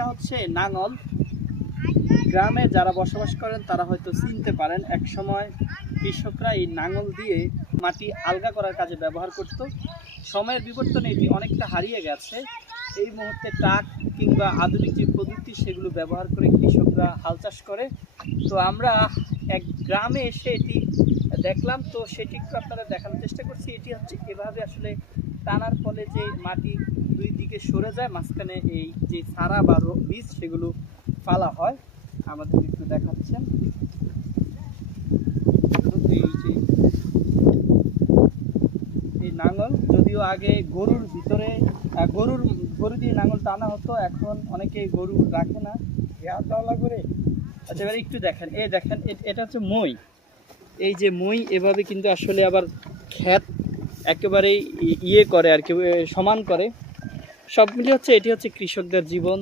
এটা হচ্ছে নাঙল। গ্রামে যারা বসবাস করেন তারা হয়তো চিনতে পারেন, এক সময় কৃষকরা এই নাঙল দিয়ে মাটি আলগা করার কাজে ব্যবহার করত। সময়ের বিবর্তনে এটি অনেকটা হারিয়ে গেছে। এই মুহূর্তে ট্রাক কিংবা আধুনিক যে প্রযুক্তি সেগুলো ব্যবহার করে কৃষকরা হাল চাষ করে। তো আমরা এক গ্রামে এসে এটি দেখলাম, তো সেটি একটু আপনারা দেখানোর চেষ্টা করছি। এটি হচ্ছে এভাবে আসলে টানার ফলে যে মাটি দুই দিকে সরে যায়, মাঝখানে এই যে সারা বা বীজ সেগুলো ফালা হয়। আমাদের একটু দেখাচ্ছেন এই নাঙল, যদিও আগে গরুর ভিতরে গরু দিয়ে নাঙল টানা হতো, এখন অনেকে গরু রাখে না। আচ্ছা, এবার একটু দেখেন, দেখেন এটা হচ্ছে মই। এই যে মই এভাবে কিন্তু আসলে আবার ক্ষেত একেবারে ইয়ে করে আর কি, সমান করে। সব মিলিয়ে হচ্ছে এটি হচ্ছে কৃষকদের জীবন।